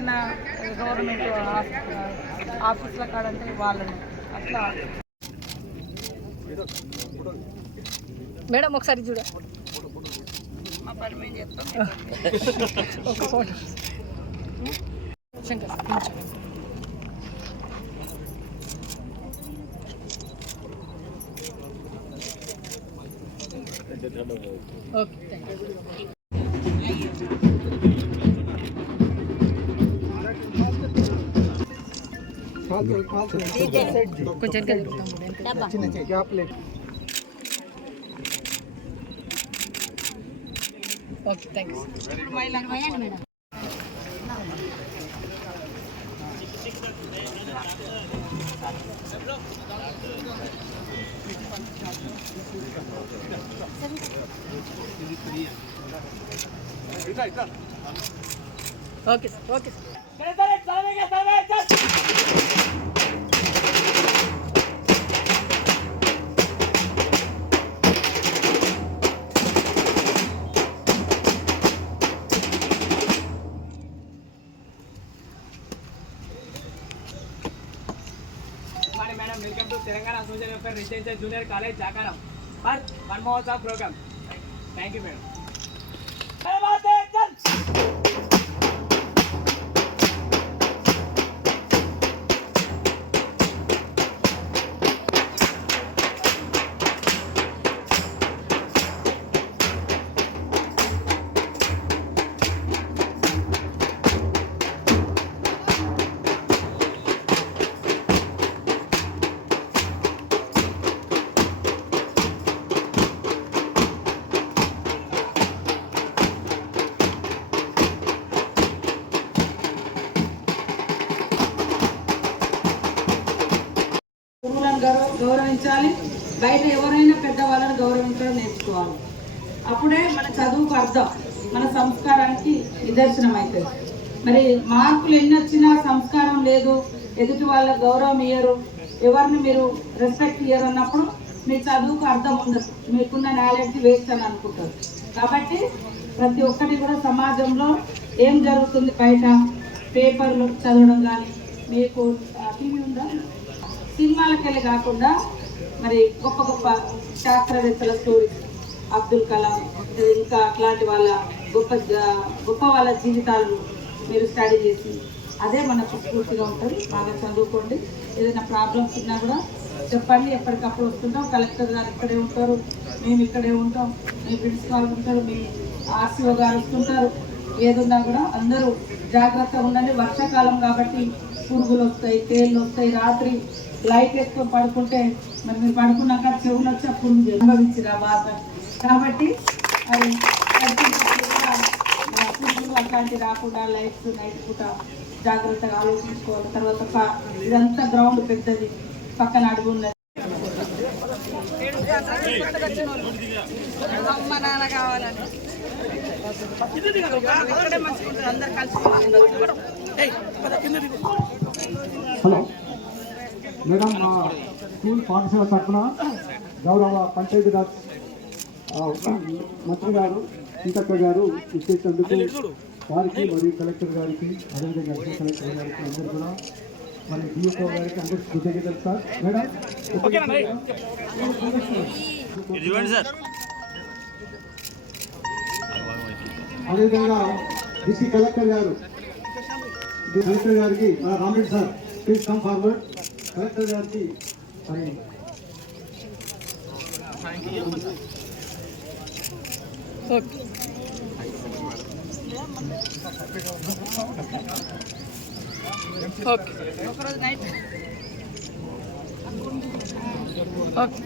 లేదా ఎక్కడన్నా గవర్నమెంట్ ఆఫీసుల కాడంటే వాళ్ళను అట్లా మేడం ఒకసారి చూడ మా పని మేము చెప్తాం ఒక ఫోటో శంకర్ కొంచెం. ఓకే कुछ क्या sir okay thanks okay okay welcome to Telangana association of residential junior college Jakaram for one Mahotsav programme thank you madam గౌరవ- గౌరవించాలి. బయట ఎవరైనా పెద్దవాళ్ళని గౌరవించడం నేర్చుకోవాలి. అప్పుడే మన చదువుకు అర్థం మన సంస్కారానికి నిదర్శనం అవుతుంది మరి మార్కులు ఎన్ని వచ్చినా సంస్కారం లేదు ఎదుటి వాళ్ళ గౌరవం ఇయ్యరు ఎవరిని మీరు రెస్పెక్ట్ ఇయ్యరు అన్నప్పుడు మీ చదువుకు అర్థం ఉండదు. మీకున్న నాలెడ్జ్ వేస్ట్ అని అనుకుంటారు. కాబట్టి ప్రతి ఒక్కటి కూడా సమాజంలో ఏం జరుగుతుంది బయట? పేపర్లు చదవడం కానీ మీకు సినిమాలకెళ్ళి కాకుండా మరి గొప్ప గొప్ప శాస్త్రవేత్తల స్టోరీస్ అబ్దుల్ కలాం ఇంకా అట్లాంటి వాళ్ళ గొప్ప గొప్ప వాళ్ళ జీవితాలను మీరు స్టడీ చేసి అదే మనకు స్ఫూర్తిగా ఉంటుంది. బాగా చదువుకోండి. ఏదైనా ప్రాబ్లమ్స్ ఉన్నా కూడా చెప్పండి. ఎప్పటికప్పుడు వస్తుంటాం. కలెక్టర్ గారు ఇక్కడే ఉంటారు. మేము ఇక్కడే ఉంటాం. మీ ప్రిన్సిపాల్ ఉంటారు. మీ ఆర్సీఓ గారు వస్తుంటారు. ఏదున్నా కూడా అందరూ జాగ్రత్తగా ఉండండి. వర్షాకాలం కాబట్టి పురుగులు వస్తాయి తేళ్ళు వస్తాయి. రాత్రి లైట్ వేసుకొని పడుకుంటే మరి మీరు పడుకున్నాక చెవులు వచ్చి పురుగు అనుభవించిన వాత కాబట్టి అది పురుగులు అట్లాంటివి రాకుండా లైట్స్ నైట్ పూట జాగ్రత్తగా ఆలోచించుకోవాలి. తర్వాత ఇదంతా గ్రౌండ్ పెద్దది. పక్కన అడుగు ఉన్నది. అమ్మ నాన్న కావాలని. అందరు కలిసి హలో. మేడం మా స్కూల్ పాఠశాల తరఫున గౌరవ పంచాయతీరాజ్ ఆ, మంత్రి గారు సీతక్క గారు ఇచ్చేటందుకు వారికి మరియు కలెక్టర్ గారికి అదేవిధంగా కలెక్టర్ గారికి అందరూ కూడా మరి డిఎఫ్ఓ గారికి అందరికి కృతజ్ఞతలు సార్. మేడం అదేవిధంగా డిసి కలెక్టర్ గారు కలెక్టర్ గారికి Ramareddy sir please come forward collector గారికి మరి ఓకే ఓకే ఒకరోజు నైట్ ఓకే